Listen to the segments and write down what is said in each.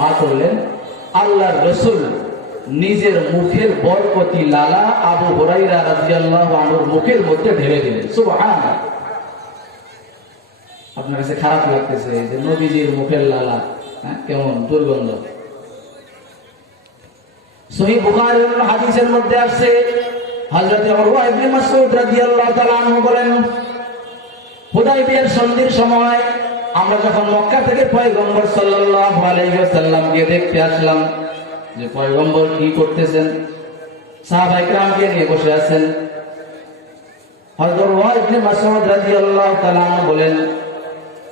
দোয়া করলেন, আল্লাহর রাসূল নিজের মুখের বরকতি লালা আবু হুরায়রা রাদিয়াল্লাহু আনহুর মুখের মধ্যে ঢেলে দিলেন। সুবহানাল্লাহ। আপনার কাছে খারাপ লাগতেছে যে নবীজির মুখের লালা কেমন দুর্গন্ধ? সহিহ বুখারীর হাদিসের মধ্যে আছে, হযরত উরওয়া ইবনে মাসউদ রাদিয়াল্লাহু তাআলা আনহু বলেন, হুদায়বিয়ার সন্ধির সময় আমরা যখন মক্কা থেকে পয়গম্বর সাল্লাল্লাহু আলাইহি ওয়াসাল্লামকে দেখতে আসলাম যে পয়গম্বর কি করতেছেন, সাহাবায়ে কেরামকে নিয়ে বসে আছেন। হযরত উরওয়া ইবনে মাসউদ রাদিয়াল্লাহু তাআলা আনহু বলেন,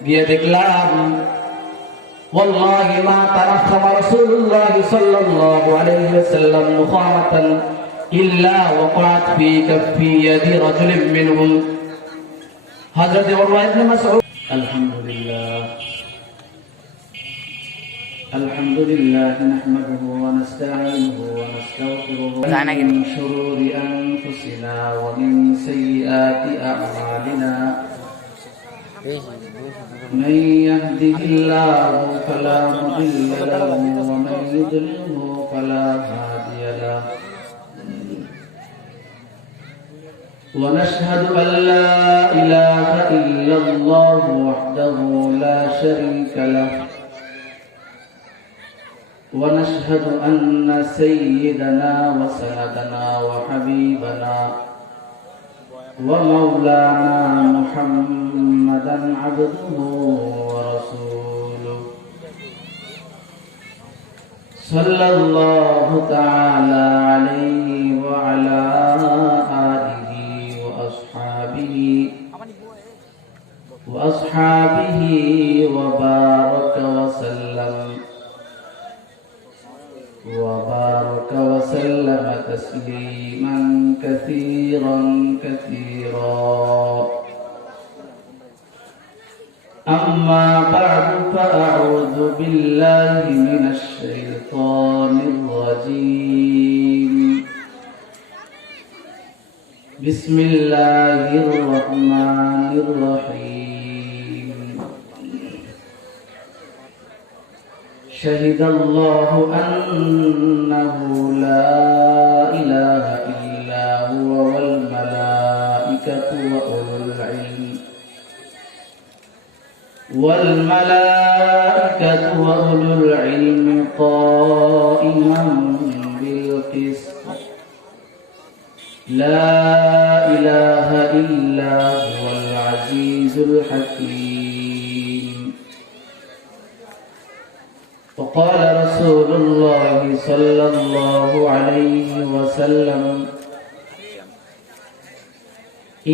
গিয়ে দেখলাম ওয়াল্লাহি মা তারাখামা রাসূলুল্লাহ সাল্লাল্লাহু আলাইহি ওয়াসাল্লাম মুখামাতান ইল্লা ওয়াকাত ফি কাফি ইয়াদি রাজুলিন মিনহুম। হযরত উরওয়া ইবনে মাসউদ, আলহামদুলিল্লাহ নাহমাদুহু ওয়া নাস্তাঈনুহু ওয়া নাস্তাগফিরুহু মিন শুরুরি আনফুসিনা ওয়া মিন সাইয়্যাতি আ'মালিনা। من يهده الله فلا مضل له ومن يضلله فلا هادي له ونشهد أن لا إله إلا الله وحده لا شريك له ونشهد أن سيدنا وسندنا وحبيبنا ومولانا محمدا عبده ورسوله صلى الله تعالى عليه وعلى آله وأصحابه وبارك وسلم تسليما كثيرا أما بعد فأعوذ بالله من الشيطان الرجيم. بسم الله الرحمن الرحيم. شهد الله أنه لا إله إلا هو والملائكة وأولو العلم قائما بالقسط لا إله إلا هو العزيز الحكيم. وقال رسول الله صلى الله عليه وسلم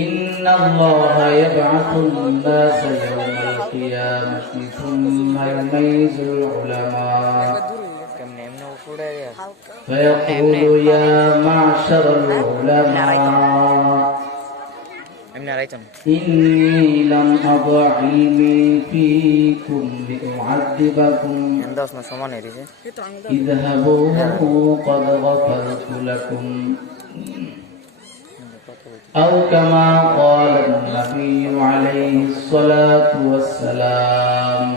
إن الله يبعث الناس يوم القيامة ثم يميز العلماء فيقول يا معشر العلماء إني لم أضع علمي فيكم لأعذبكم اذهبوا قد غفرت لكم أو كما قال النبي عليه الصلاة والسلام.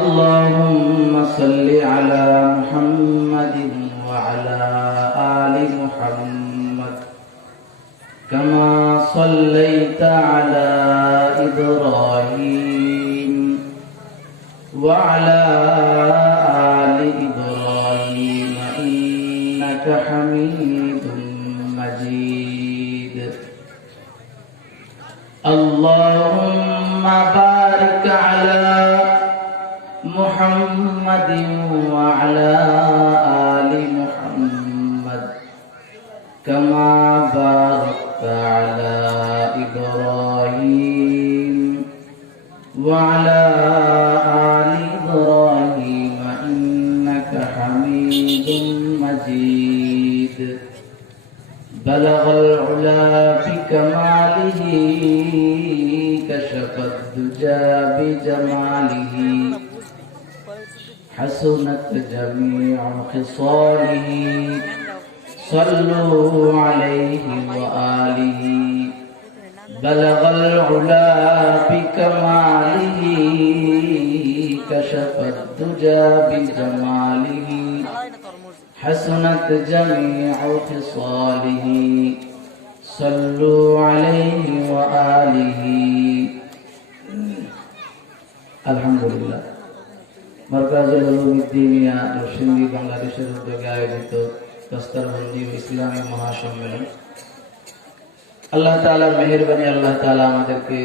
اللهم صل على محمد وعلى آل محمد كما صليت على إبراهيم وعلى آل إبراهيم إنك حميد مجيد. اللهم بارك على محمد وعلى آل محمد كما باركت على إبراهيم وعلى آل إبراهيم إنك حميد مجيد. بلغ العلا بكماله كشف الدجى بجماله حسنت جميع خصاله صلوا عليه وآله. بلغ العلا بكماله كشف الدجى بجماله حسنت جميع خصاله صلوا عليه وآله الحمد لله মারকাজুল উলুম দ্দীনিয়া নরসিংদী বাংলাদেশের উদ্যোগে আয়োজিত দস্তরবন্দি ও ইসলামী মহাসম্মেলন। আল্লাহ তাআলার মেহেরবানি, আল্লাহ তাআলা আমাদেরকে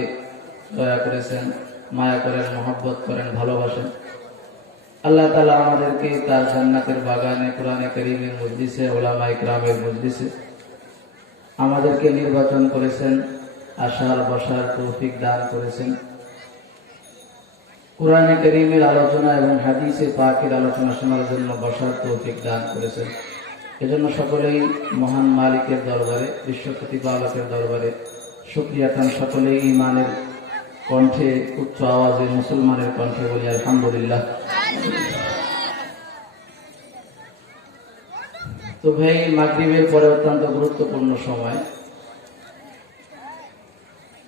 দয়া করেছেন, মায়া করেন, মহব্বত করেন, ভালোবাসেন। আল্লাহ তাআলা আমাদেরকে তার জান্নাতের বাগানে কোরআনে কারীমের মজলিসে, উলামায়ে কিরামের মজলিসে আমাদেরকে নির্বাচন করেছেন, আসার বসার তৌফিক দান করেছেন। কোরআনে কারীমের আলোচনা এবং হাদিসে পাকের আলোচনা শোনার জন্য বসার তৌফিক দান করেছেন। এজন্য সকলেই মহান মালিকের দরবারে, বিশ্ব প্রতিপালকের দরবারে শুকরিয়া খান। সকলেই ঈমানের কণ্ঠে, উচ্চ আওয়াজে, মুসলমানের কণ্ঠে বলি আলহামদুলিল্লাহ। তো ভাই, মাগরিবের পরে অত্যন্ত গুরুত্বপূর্ণ সময়,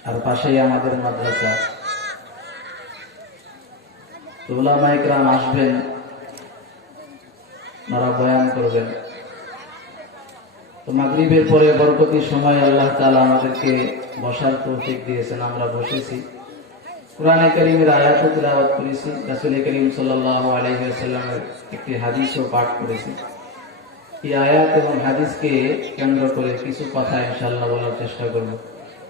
আর পাশেই আমাদের মাদ্রাসা। উলামায়ে কিরাম আসবেন, ওনারা বয়ান করবেন। তো মাগরিবের পরে বরকতি সময় আল্লাহ তাআলা আমাদেরকে বসার তৌফিক দিয়েছেন, আমরা বসেছি। কোরআনে কারীমের আয়াত তিলাওয়াত করেছি, রাসূল করিম সাল্লাল্লাহু আলাইহি ওয়াসাল্লামের একটি হাদিসও পাঠ করেছি। এই আয়াত এবং হাদিসকে কেন্দ্র করে কিছু কথা ইনশাআল্লাহ বলার চেষ্টা করব।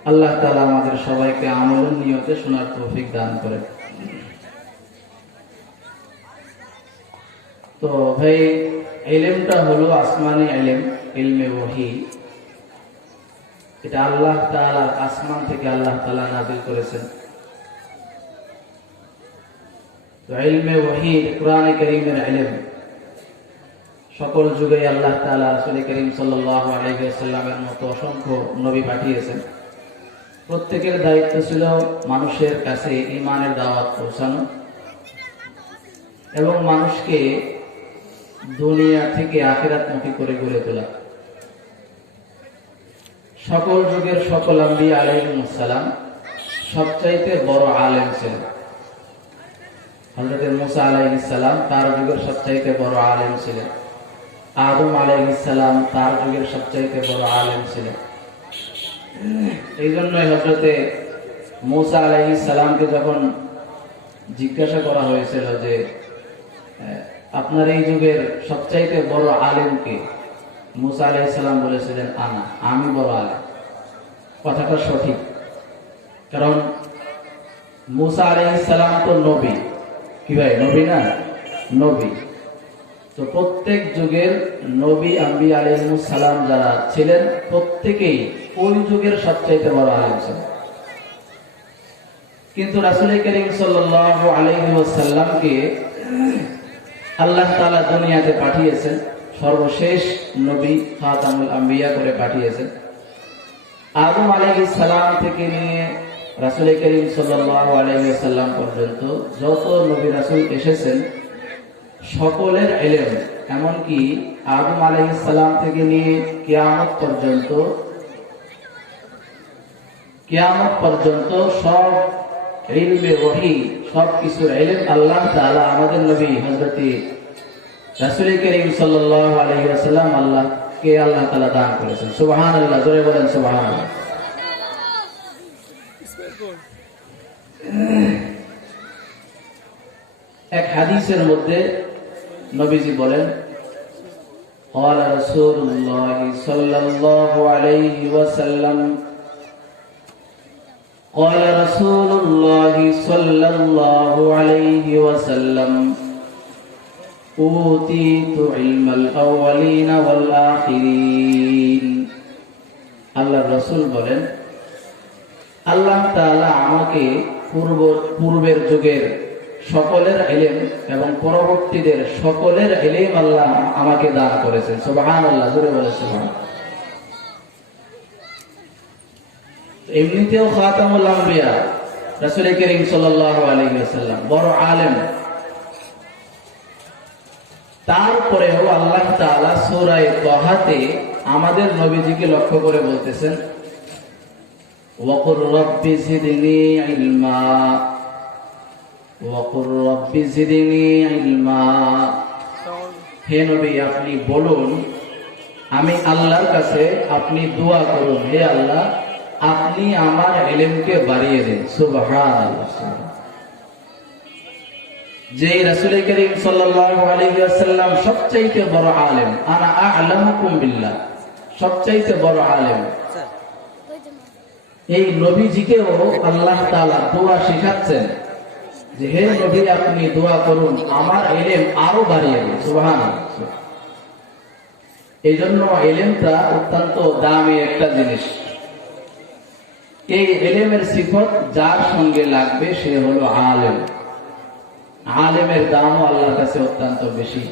আল্লাহ তাআলা আমাদের সবাইকে আমলের নিয়তে শোনার তৌফিক দান করেন। তো ভাই, ইলমটা হলো আসমানি ইলম, ইলমে ওহী। এটা আল্লাহ তাআলা আসমান থেকে আল্লাহ তাআলা নাযিল করেছেন। তো ইলমে ওহী, কোরআনে কারীমের ইলম, সকল যুগে আল্লাহ তাআলা রাসূল করিম সাল্লাল্লাহু আলাইহি ওয়াসাল্লামের মতো অসংখ্য নবী পাঠিয়েছেন। প্রত্যেকের দায়িত্ব ছিল মানুষের কাছে ঈমানের দাওয়াত পৌঁছানো এবং মানুষকে দুনিয়া থেকে আখিরাতমুখী করে গড়ে তোলা। সকল যুগের সকল আম্বিয়া আলাইহিমুস সালাম সবচাইতে বড় আলেম ছিলেন। হযরত মুসা আলাইহিস সালাম তার যুগের সবচাইতে বড় আলেম ছিলেন। আদম আলাইহিস সালাম তার যুগের সবচাইতে বড় আলেম ছিলেন। এই জন্যই হযরত মুসা আলাইহিস সালামকে যখন জিজ্ঞাসা করা হয়েছিল যে আপনার এই যুগের সবচাইতে বড় আলেম কে, মুসা আলাইহিস সালাম বলেছিলেন আমি বড় আলেম। কথাটা সঠিক, কারণ মুসা আলাইহিস সালাম তো নবী। কি ভাই, নবী না? নবী। তো প্রত্যেক যুগের নবী আম্বিয়া আলাইহিমুস সালাম যারা ছিলেন, প্রত্যেকেই ওই যুগের সবচাইতে বড় আলেম ছিলেন। কিন্তু রাসূল করিম সাল্লাল্লাহু আলাইহি ওয়াসাল্লামকে আল্লাহ তাআলা দুনিয়াতে পাঠিয়েছেন, সর্বশেষ নবী খাতামুল আম্বিয়া করে পাঠিয়েছেন। আদম আলাইহিস সালাম থেকে নিয়ে রাসূল করিম সাল্লাল্লাহু আলাইহি ওয়াসাল্লাম পর্যন্ত যত নবী রাসূল এসেছেন, সকলের ইলম, এমনকি আদম আলাইহিস সালাম থেকে নিয়ে কিয়ামত পর্যন্ত সব ইলমে ওহী, সব কিছু ইলম আল্লাহ তাআলা আমাদের নবী হযরত রাসূল করিম সাল্লাল্লাহু আলাইহি ওয়াসাল্লাম আল্লাহ তাআলা দান করেছেন। সুবহানাল্লাহ, জোরে বলেন সুবহানাল্লাহ। এক হাদিসের মধ্যে নবীজি বলেন, قال رسول الله صلى الله عليه وسلم قال رسول الله صلى الله عليه وسلم أوتيت علم الأولين والآخرين। আল্লাহ রাসূল বলেন, আল্লাহ তাআলা আমাকে পূর্বের যুগের সকলের ইলম এবং পরবর্তীদের সকলের ইলম আল্লাহ আমাকে দান করেছেন। সুবহানাল্লাহ, জোরে বলেন সুবহানাল্লাহ। এমনিতেও খাতামুল আম্বিয়া রাসূল করিম সাল্লাল্লাহু আলাইহি ওয়াসাল্লাম বড় আলেম। তারপরেও আল্লাহ তাআলা সূরা তাহাতে আমাদের নবীজিকে লক্ষ্য করে বলতেছেন, ওয়াকুর রব্বি জিদনি ইলমা, ওয়াকুর রাব্বি জিদনি ইলমা, হে নবী আপনি বলুন, আমি আল্লাহর কাছে আপনি দোয়া করুন, হে আল্লাহ আপনি আমার ইলমকে বাড়িয়ে দিন। সুবহানাল্লাহ। যে রাসূল করিম সাল্লাল্লাহু আলাইহি ওয়াসাল্লাম সবচেয়ে বড় আলেম, আনা আ'লামুকুম বিল্লাহ, সবচেয়ে বড় আলেম, এই নবীজিকেও আল্লাহ তাআলা দোয়া শেখাচ্ছেন যে হে নবী আপনি দোয়া করুন আমার ইলম আরো বাড়িয়ে দিন। সুবহানাল্লাহ। এই জন্য ইলমটা অত্যন্ত দামি একটা জিনিস। এই ইলমের সিফত যার সঙ্গে লাগবে সে হলো আলেম। আলেমের দামও আল্লাহর কাছে অত্যন্ত বেশি।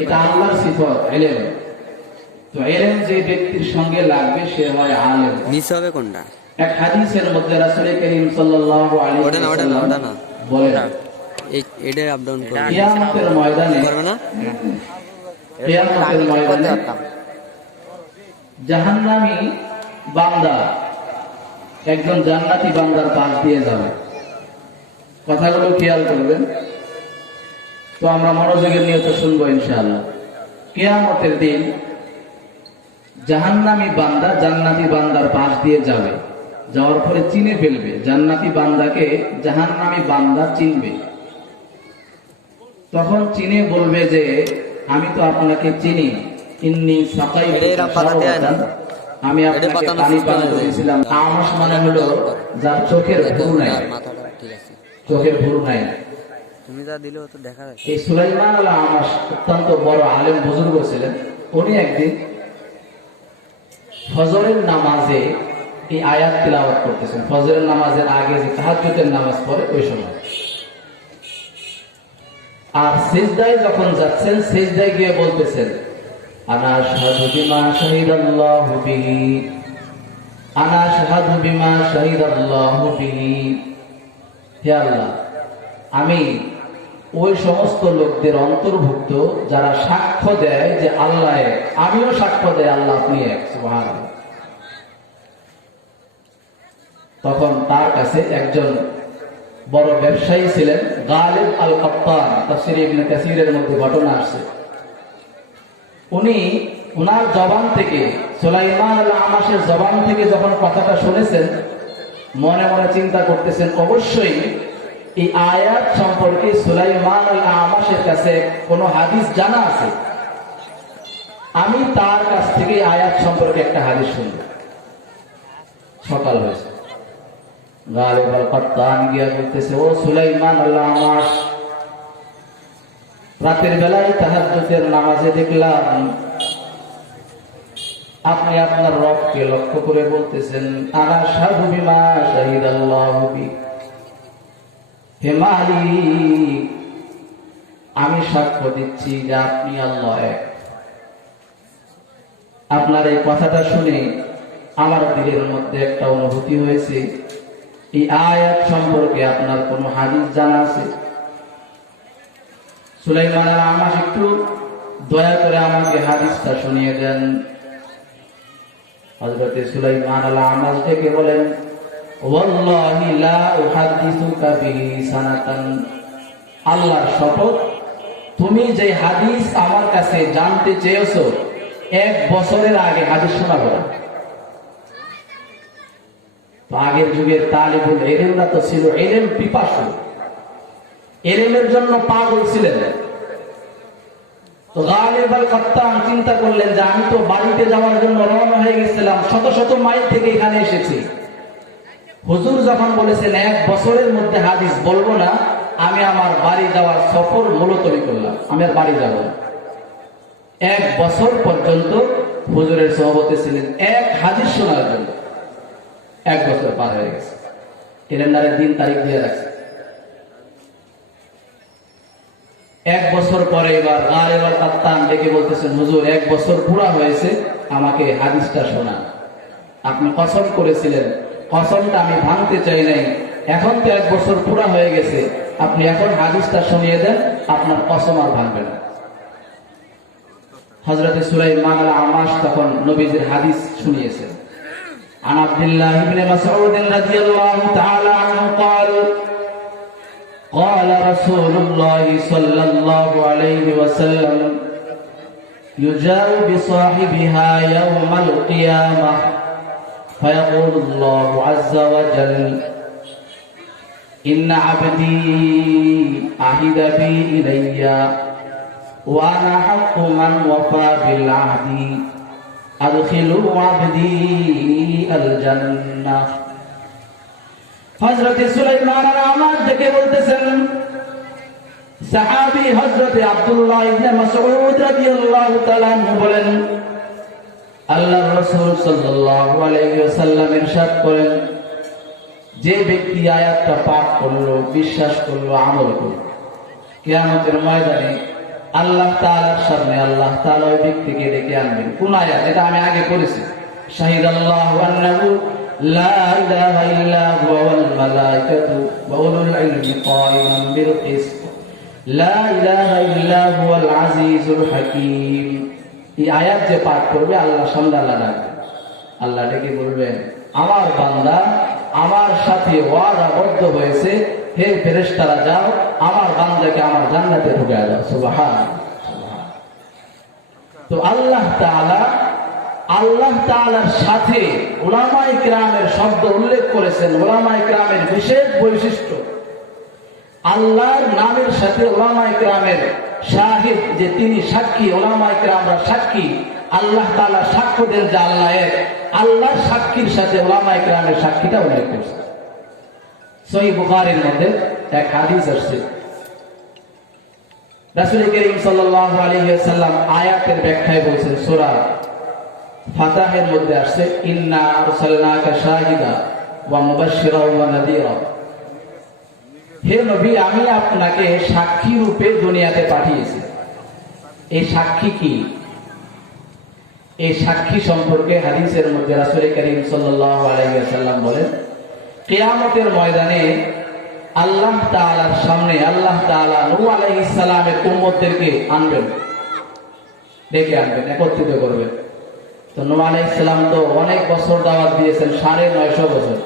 এটা আল্লাহর সিফত ইলম। তো ইলম যে ব্যক্তির সঙ্গে লাগবে সে হয় আলেম। নিচে হবে কোনটা? এক হাদিসের মধ্যে রাসূল করিম সাল্লাল্লাহু আলাইহি ওয়াসাল্লাম বলেন, এটা আপ ডাউন করবে কিয়ামতের ময়দানে, করবে না? কিয়ামতের ময়দানে জাহান্নামী বান্দা একজন জান্নাতি বান্দার পাশ দিয়ে যাবে। কথাগুলো খেয়াল করবেন তো আমরা মনোযোগের নিয়ে তো শুনবো ইনশাআল্লাহ। কিয়ামতের দিন জাহান্নামী বান্দা জান্নাতি বান্দার পাশ দিয়ে যাবে, যাওয়ার পরে চিনে ফেলবে, জান্নাতি বান্দাকে জাহান্নামী বান্দা চিনবে। তখন চিনে বলবে যে আমি তো আপনাকে চিনি, ইন্নী সাকাইতুকা শারবাতান, আমি আপনাকে পানি পান করেছিলাম। আমাশ মানে হলো যার চোখের ভুরু নাই, চোখের ভুরু নাই। তুমি যা দিলে তো দেখা যায়। এই সুলাইমান আল আমাশ অত্যন্ত বড় আলেম বুজুর্গ ছিলেন। উনি একদিন ফজরের নামাজে এই আয়াত তিলাওয়াত করতেছেন। ফজরের নামাজের আগে যে তাহাজ্জুদের নামাজ পড়ে ওই সময়, আর সিজদায় যখন যাচ্ছেন সিজদায় গিয়ে বলতেছেন আনা আশহাদু বিমা শাহিদাল্লাহু বিহি, আনা আশহাদু বিমা শাহিদাল্লাহু বিহি, হে আল্লাহ আমি ওই সমস্ত লোকদের অন্তর্ভুক্ত যারা সাক্ষ্য দেয় যে আল্লাহ এক, আমিও সাক্ষ্য দেয় আল্লাহ আপনি এক। সুবহানাল্লাহ। তখন তার কাছে একজন বড় ব্যবসায়ী ছিলেন গালিব আল কাত্তান, তাফসীর ইবনে কাসীরের মধ্যে ঘটনা আসছে। উনি ওনার জবান থেকে, সুলাইমান আল আমাশের জবান থেকে যখন কথাটা শুনেছেন মনে মনে চিন্তা করতেছেন অবশ্যই এই আয়াত সম্পর্কে সুলাইমান আল আমাশের কাছে কোনো হাদিস জানা আছে, আমি তার কাছ থেকে আয়াত সম্পর্কে একটা হাদিস শুনব। সকাল হয়েছে, গালিব আল কাত্তান গিয়া বলতেছে ও সুলাইমান আল আমাশ, রাতের বেলায় তাহাজ্জুদের নামাজে দেখলাম আপনি আপনার রবকে লক্ষ্য করে বলতেছেন আনা আশহাদু বিমা শাহিদাল্লাহু বি, হে মালিক আমি সাক্ষ্য দিচ্ছি যে আপনি আল্লাহ এক। আপনার এই কথাটা শুনে আমার দিলের মধ্যে একটা অনুভূতি হয়েছে, এই আয়াত সম্পর্কে আপনার কোন হাদিস জানা আছে? সুলাইমান আল আমাশ একটু দয়া করে আমাকে হাদিসটা শুনিয়ে দেন। হযরত সুলাইমান আল আমাশ থেকে বলেন ওয়াল্লাহি লা উহাদ্দিসুকা বিহি সানাতান, আল্লাহর শপথ তুমি যে হাদিস আমার কাছে জানতে চেয়েছো 1 বছরের আগে হাদিস শোনাবো না। তো আগের যুগের তালিবুল ইলমরা তো ছিল ইলম পিপাসু, ইলমের জন্য পাগল ছিলেন। তো গালিব আল কাত্তান চিন্তা করলেন যে আমি তো বাড়িতে যাওয়ার জন্য রওনা হয়ে গেছিলাম, শত শত মাইল থেকে এখানে এসেছি, হুজুর যখন বলেছেন 1 বছরের মধ্যে হাদিস বলবো না, আমি আমার বাড়ি যাওয়ার সফর মুলতবি করলাম, আমি আর বাড়ি যাব না। 1 বছর পর্যন্ত হুজুরের সোহবতে ছিলেন এক হাদিস শোনার জন্য। 1 বছর পার হয়ে গেছে, ক্যালেন্ডারের দিন তারিখ দিয়ে রাখছে। 1 বছর পরে এবার গালিব আল কাত্তান ডেকে বলতেছেন হুজুর 1 বছর পুরা হয়েছে, আমাকে হাদিসটা শোনান। আপনি কসম করেছিলেন, কসমটা আমি ভাঙতে চাই নাই, এখন তো 1 বছর পুরা হয়ে গেছে, আপনি এখন হাদিসটা শুনিয়ে দেন, আপনার কসম আর ভাঙবে না। হযরত সুলাইমান আল আমাশ তখন নবীজির হাদিস শুনিয়েছেন। আন আব্দুল্লাহ ইবনে মাসউদ রাদিয়াল্লাহু তাআলা আনহু قال قال رسول الله صلى الله عليه وسلم يجاء بصاحبها يوم القيامة فيقول الله عز وجل إن عبدي عهد بي إلي وأنا حق من وفى بالعهد أدخلوا عبدي الجنة হযরত সুলাইমান আলাইহিস ডেকে বলতেছেন সাহাবী হযরত আব্দুল্লাহ ইবনে মাসউদ রাদিয়াল্লাহু তাআলা আনহু বলেন আল্লাহর রাসূল সাল্লাল্লাহু আলাইহি ওয়াসাল্লাম ইরশাদ করেন যে ব্যক্তি আয়াতটা পাঠ করলো বিশ্বাস করলো আমল করলো কিয়ামতের ময়দানে আল্লাহ তাআলার সামনে আল্লাহ তাআলা ওই ব্যক্তিকে ডেকে আনবেন। কোন আয়াত? এটা আমি আগে পড়েছি। শাহিদাল্লাহু আন্নাহু লা ইলাহা ইল্লা হুয়া ওয়াল মালায়েকাতু ওয়া উলুল ইলমি কায়িমান বিল কিসত লা ইলাহা ইল্লা হুয়াল আজিজুল হাকীম। এই আয়াত যে পাঠ করবে আল্লাহর সামনে আল্লাহ ডাকবেন। আল্লাহ ডেকে বলবেন আমার বান্দা আমার সাথে ওয়াদাবদ্ধ হয়েছে, হে ফেরেশতারা যাও আমার বান্দাকে আমার জান্নাতে ঢুকিয়ে দাও। সুবহানাল্লাহ। তো আল্লাহ তাআলার সাথে উলামায়ে কিরামের শব্দ উল্লেখ করেছেন। উলামায়ে কিরামের বিশেষ বৈশিষ্ট্য আল্লাহর নামের সাথে উলামায়ে কিরামের শাহিদ, যে তিনি সাক্ষী, উলামায়ে কিরামরা সাক্ষী, আল্লাহ তাআলা সাক্ষ্য দেন যে আল্লাহ এক। আল্লাহর সাক্ষীর সাথে উলামায়ে কিরামের সাক্ষীটা উল্লেখ করেছে। সহিহ বুখারীর মধ্যে এক হাদিস আসছে, রাসূল করিম সাল্লাল্লাহু আলাইহি ওয়াসাল্লাম আয়াতের ব্যাখ্যায় বলেছেন, সূরা ফাতাহের মধ্যে আসছে ইন্না আরসালনাকা শাহিদা ওয়া মুবাশশিরা ওয়া নাযীরা। হে নবী, আমি আপনাকে সাক্ষী রূপে দুনিয়াতে পাঠিয়েছি। এই সাক্ষী কি? এই সাক্ষী সম্পর্কে হাদিসের মধ্যে রাসূল করিম সাল্লাল্লাহু আলাইহি ওয়াসাল্লাম বলেন কিয়ামতের ময়দানে আল্লাহ তাআলার সামনে আল্লাহ তাআলা নূহ আলাইহিস সালামের উম্মতদেরকে আনবেন, ডেকে আনবেন, একত্রিত করবেন। তো নূহ আলাইহিস সালাম তো অনেক বছর দাওয়াত দিয়েছেন, 950 বছর।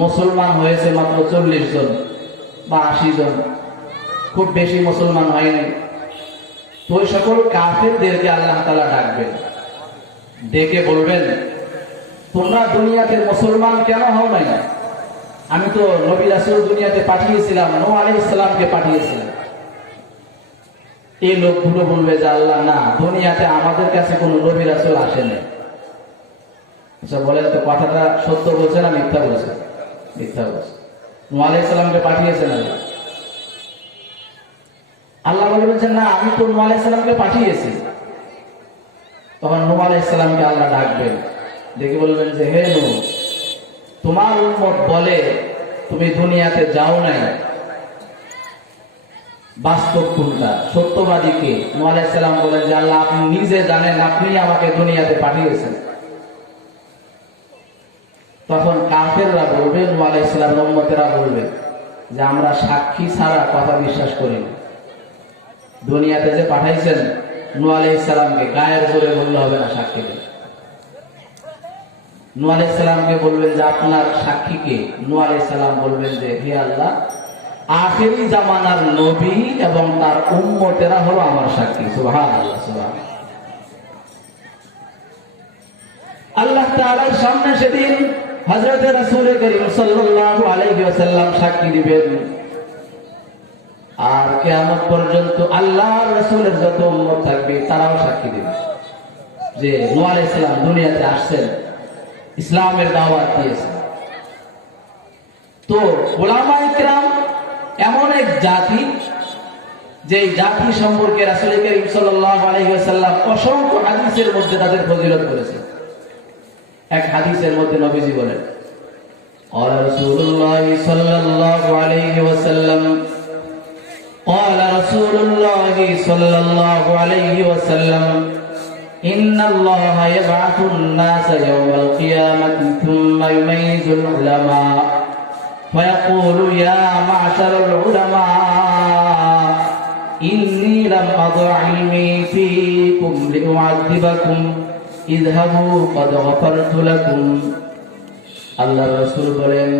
মুসলমান হয়েছে মাত্র 40 জন বা 80 জন, খুব বেশি মুসলমান হয়নি। তো ওই সকল কাফেরদেরকে আল্লাহ তাআলা ডাকবেন, ডেকে বলবেন তোমরা দুনিয়াতে মুসলমান কেন হও নাই? আমি তো নবী রাসূল দুনিয়াতে পাঠিয়েছিলাম, নূহ আলাইহিস সালামকে পাঠিয়েছিলাম। এই লোকগুলো বলবে যে আল্লাহ না, দুনিয়াতে আমাদের কাছে কোনো নবী রাসূল আসে নাই। আচ্ছা বলেন তো, কথাটা সত্য বলছে না মিথ্যা বলছে? মিথ্যা বলছে। নূহ আলাইহিস সালামকে পাঠিয়েছেন আল্লাহ। আল্লাহ বলছেন না, আমি তো নূহ আলাইহিস সালামকে পাঠিয়েছি। তখন নূহ আলাইহিস সালামকে আল্লাহ ডাকবেন, দেখে বলবেন যে হে নূহ, তোমার উম্মত বলে তুমি দুনিয়াতে যাও নাই, বাস্তব কোনটা, সত্যবাদী কে? নূহ আলাইহিস সালাম বলেন যে আল্লাহ আপনি নিজে জানেন, আপনি আমাকে দুনিয়াতে পাঠিয়েছেন। তখন কাফেররা বলবে, নূহ আলাইহিস সালামের উম্মতেরা বলবে যে আমরা সাক্ষী ছাড়া কথা বিশ্বাস করি না। দুনিয়াতে যে পাঠাইছেন নূহ আলাইহিস সালামকে, গায়ের জোরে বললে হবে না, সাক্ষী দেন। নূহ আলাইহিস সালামকে বলবেন যে আপনার সাক্ষী কে? নূহ আলাইহিস সালাম বলবেন যে হে আল্লাহ, আখিরি জামানার নবী এবং তার উম্মতেরা হলো আমার সাক্ষী। সুবহানাল্লাহ, সুবহানাল্লাহ। আল্লাহ তাআলার সামনে সেদিন হযরত রাসূল করিম সাল্লাল্লাহু আলাইহি ওয়াসাল্লাম সাক্ষী দিবেন। আর কিয়ামত পর্যন্ত আল্লাহর রাসূলের যত উম্মত থাকবে তারাও সাক্ষী দিবে যে নূহ আলাইহিস সালাম দুনিয়াতে আসছেন, ইসলামের দাওয়াত দিয়েছেন। তো উলামায়ে কিরাম এমন এক জাতি, যে জাতি সম্পর্কে রাসূল করিম সাল্লাল্লাহু আলাইহি ওয়াসাল্লাম অসংখ্য হাদিসের মধ্যে তাদের ফজিলত করেছেন। এক হাদিসের মধ্যে নবীজি বলেন, قال رسول الله صلى الله عليه وسلم قال رسول الله صلى الله عليه وسلم إن الله يبعث الناس يوم القيامة ثم يميز العلماء فيقول يا معشر العلماء إني لم أضع علمي فيكم لأعذبكم اذهبوا قد غفرت لكم। আল্লাহর রাসূল বলেন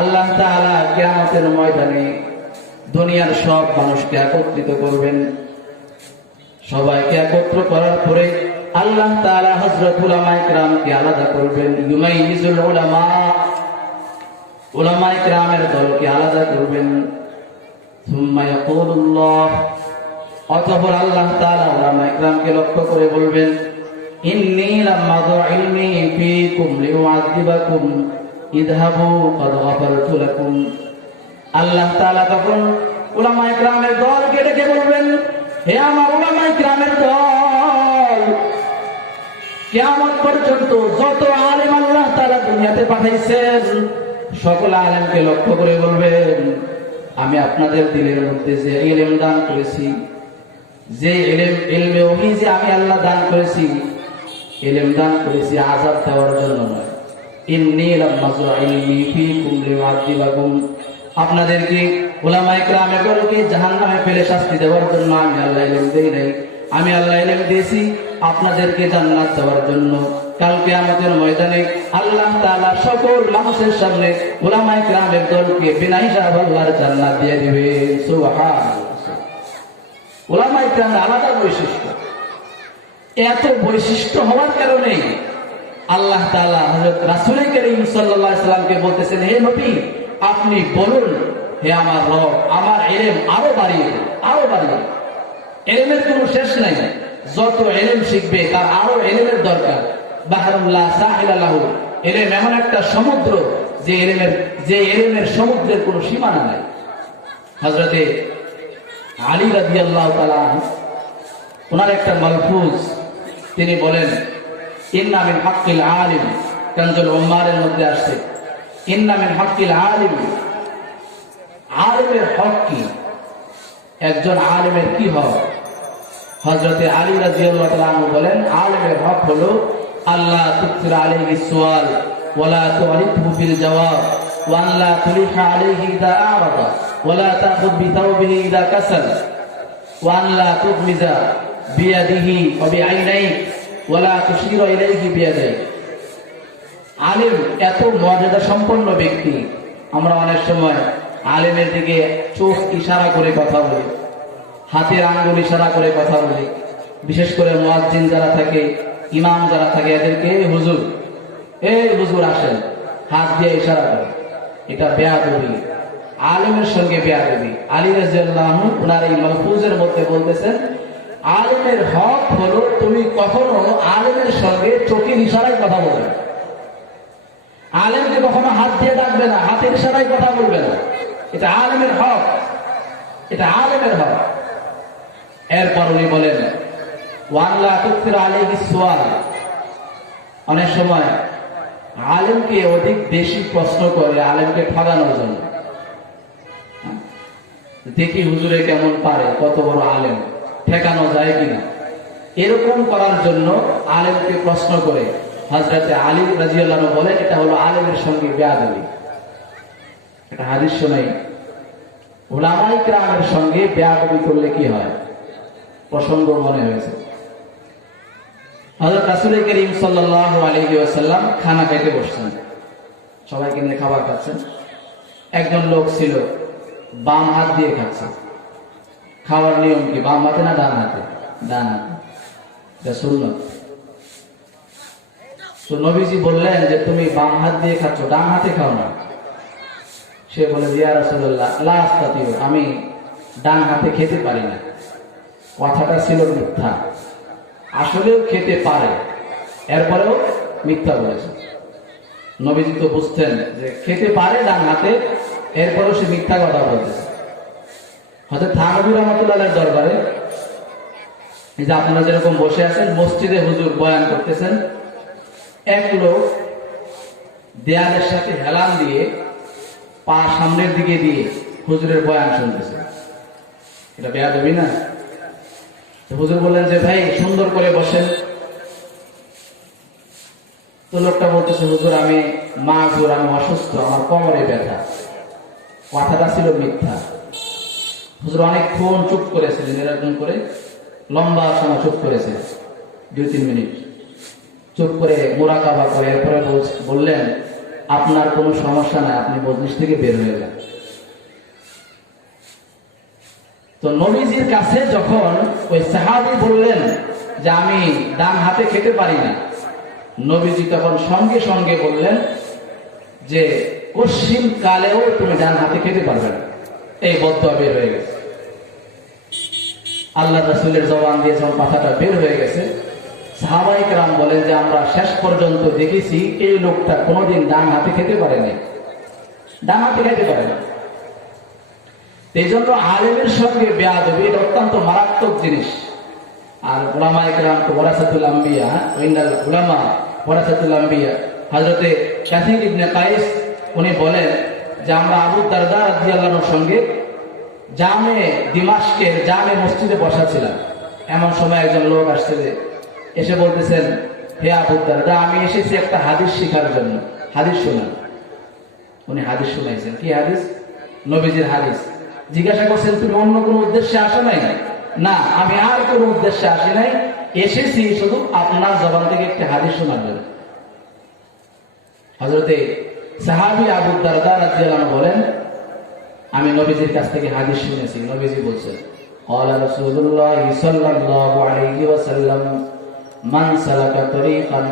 আল্লাহ তাআলা কিয়ামতের ময়দানে দুনিয়ার সব মানুষকে একত্রিত করবেন। সবাইকে একত্র করার পরে আল্লাহ তাআলা হযরত উলামায়ে কিরামকে আলাদা করবেন। ইউমাইয়িজুল উলামা, উলামায়ে কিরামের দলকে আলাদা করবেন। সুম্মা ইয়াকুলুল্লাহ, অতঃপর আল্লাহ তাআলা উলামায়ে কিরামকে লক্ষ্য করে বলবেন, ইন্নী লাম্মাযু ইলমি ফীকুম লিউআযিবাকুম ইযহাবু ক্বাদ গফারতু লাকুম। আল্লাহ তাআলা তখন উলামায়ে কিরামের দলকে ডেকে বলবেন, হে আমার উলামায়ে কিরামের দল, কিয়ামত পর্যন্ত যত আলেম আল্লাহ তাআলা দুনিয়াতে পাঠাইছেন সকল আলেমকে লক্ষ্য করে বলবেন, আমি আপনাদের দিলের মধ্যে যে ইলম দান করেছি, যে ইলমে ওহী যে আমি আল্লাহ দান করেছি, ইলম দান করেছি আযাব দেওয়ার জন্য নয়। ইন্নী লাম্মাযু ইলমি ফীকুম লিউআযিবাকুম, আপনাদেরকে উলামায়ে কিরামের দলকে জাহান্নামে ফেলে শাস্তি দেওয়ার জন্য আমি আল্লাহ ইলম দেই নাই। আমি আল্লাহ ইলম দিয়েছি আপনাদেরকে জান্নাত দেওয়ার জন্য। কাল কিয়ামতের ময়দানে আল্লাহ তাআলা সকল মানুষের সামনে উলামায়ে কিরামের দলকে বিনা হিসাবে আল্লাহর জান্নাত দিয়ে দিবে। সুবহানাল্লাহ। উলামায়ে কিরামের আলাদা বৈশিষ্ট্য। এত বৈশিষ্ট্য হওয়ার কারণে আল্লাহ তাআলা হযরত রাসূল করিম সাল্লাল্লাহু আলাইহি সাল্লামকে বলতেছেন, হে নবী, আপনি বলুন, হে আমার রব, আমার ইলম আরো বাড়িয়ে দিন, আরো বাড়িয়ে দিন। ইলমের কোনো শেষ নাই, যত ইলম শিখবে তার আরো ইলমের দরকার। বাহরুল্লাহ সাহিলা লাহু, ইলম এমন একটা সমুদ্র যে ইলমের সমুদ্রের কোনো সীমানা নাই। হযরতে আলী রাদিয়াল্লাহু তাআলা আনহু ওনার একটা মালফুজ তিনি বলেন, ইন্না মিন হাক্কিল আলিম, কানজুল উম্মারের মধ্যে আসছে, ইন্না মিন হাক্কিল আলিম, আলিমের হক কি, একজন আলিমের কি হক? হযরতে আলী রাদিয়াল্লাহু তাআলা আনহু বলেন, আলিমের হক হলো আল্লাহ তুকসির আলাইহি সুআল ওয়ালা তুরিফহু বিল জওয়াব ওয়া আল্লা তুলিহা আলাইহি ইযা আরাদা ওয়ালা তাখুদ বিতাওবিহি ইযা কাসাল ওয়া আল্লা তুগমিজা বিয়াদিহি ওয়া বিআইনাইহি ওয়ালা তুশিরু ইলাইহি বিয়াদাইহি। আলিম এত মর্যাদা সম্পন্ন ব্যক্তি, আমরা অনেক সময় আলিমের দিকে চোখ ইশারা করে কথা বলি, হাতের আঙ্গুল ইশারা করে কথা বলি। বিশেষ করে মুয়াজ্জিন যারা থাকে, ইমাম যারা থাকে, এদেরকে হুজুর, এই হুজুর আসেন, হাত দিয়ে ইশারা করে। এটা বেয়াদবি, আলিমের সঙ্গে বেয়াদবি। আলী রাদিয়াল্লাহু আনহু ওনার এই মালফুজের মধ্যে বলতেছেন, আলিমের হক হলো তুমি কখনো আলিমের সঙ্গে চোখের ইশারায় কথা বলবে, আলিমকে কখনো হাত দিয়ে ডাকবে না, হাতের ইশারায় কথা বলবে না। এটা আলিমের হক, এটা আলিমের হক। এরপর উনি বলেন, ওয়াল্লা তুকসির আলাইহি সুআল, অনেক সময় আলিমকে অধিক বেশি প্রশ্ন করে আলিমকে ঠকানোর জন্য। দেখি হুজুরে কেমন পারে, কত বড় আলেম, ঠেকানো যায় কিনা, এরকম করার জন্য আলেমকে প্রশ্ন করে। হযরতে আলী রাদিয়াল্লাহু আনহু বলেন, এটা হলো আলেমের সঙ্গে বেয়াদবি। এটা হাদিস শোনাই, উলামায়ে কিরামের সঙ্গে বেয়াদবি করলে কি হয়, প্রসঙ্গ মনে হয়েছে। হযরত রাসূল করিম সাল্লাল্লাহু আলাইহি ওয়াসাল্লাম খানা খেতে বসছেন, সবাইকে নিয়ে খাবার খাচ্ছেন। একজন লোক ছিল বাম হাত দিয়ে খাচ্ছে। খাওয়ার নিয়ম কি, বাম হাতে না ডান হাতে? ডান হাতে, এটা সুন্নাত। তো নবীজি বললেন যে তুমি বাম হাত দিয়ে খাচ্ছ, ডান হাতে খাও না। সে বলে, ইয়া রাসূলুল্লাহ লা আস্তাতিউ, আমি ডান হাতে খেতে পারি না। কথাটা ছিল মিথ্যা, আসলেও খেতে পারে, এরপরেও মিথ্যা বলেছে। নবীজি তো বুঝতেন যে খেতে পারে ডান হাতে, এরপরেও সে মিথ্যা কথা বলতেছে। হযরত থানবী রাহমাতুল্লাহর দরবারে, এই যে আপনারা যেরকম বসে আছেন, মসজিদে হুজুর বয়ান করতেছেন, এক লোক দেয়ালের সাথে হেলান দিয়ে পা সামনের দিকে দিয়ে হুজুরের বয়ান শুনতেছে। এটা বেয়াদবি না? হুজুর বললেন যে ভাই সুন্দর করে বসেন। তো লোকটা বলতেছে, হুজুর আমি মাযুর, আমি অসুস্থ, আমার কোমরে ব্যথা। কথাটা ছিল মিথ্যা। হুজুর অনেকক্ষণ চুপ করেছিলেন, এরকম করে লম্বা সময় চুপ করেছিলেন, 2-3 মিনিট চুপ করে মুরাকাবা করে। এরপরে বললেন, আপনার কোনো সমস্যা নাই, আপনি মজলিস থেকে বের হয়ে যান। তো নবীজির কাছে যখন ওই সাহাবী বললেন যে আমি ডান হাতে খেতে পারি না, নবীজি তখন সঙ্গে সঙ্গে বললেন যে পশ্চিম কালেও তুমি ডান হাতে খেতে পারবে না। এই বদদুয়া বের হয়ে গেছে। আল্লাহ রাসূলের জবান দিয়ে যখন কথাটা বের হয়ে গেছে, সাহাবায়ে কেরাম বলেন যে আমরা শেষ পর্যন্ত দেখেছি এই লোকটা কোনোদিন ডান হাতে খেতে পারেনি, ডান হাতে খেতে পারে না। এই জন্য আলেমের সঙ্গে বেয়াদবি এটা অত্যন্ত মারাত্মক জিনিস। আর উলামায়ে কেরাম তো ওয়ারাসাতুল আম্বিয়া, ওয়াইনাল উলামা ওয়ারাসাতুল আম্বিয়া। হযরতে কাসির ইবনে কায়েস উনি বলেন যে আমরা আবু দারদা রাদিয়াল্লাহু আনহুর সঙ্গে জামে দিমাশকের জামে মসজিদে বসা ছিলাম। এমন সময় একজন লোক আসছে, এসে বলতেছেন, হে আবু দারদা, আমি এসেছি একটা হাদিস শেখার জন্য, হাদিস শোনান। উনি হাদিস শোনাইছেন। কি হাদিস? নবীজির হাদিস। জিজ্ঞাসা করছেন, তুমি অন্য কোনো উদ্দেশ্যে আসো নাই? না, আমি আর কোনো উদ্দেশ্যে আসি নাই, এসেছি শুধু আপনার জবান থেকে একটি হাদিস শোনার জন্য। হযরতে সাহাবী আবু দারদা রাদিয়াল্লাহু আনহু বলেন, আমি নবীজির কাছ থেকে হাদিস শুনেছি। নবীজি বলছেন, ক্বালা রাসূলুল্লাহ সাল্লাল্লাহু আলাইহি ওয়াসাল্লাম, মান সালাকা তরিকান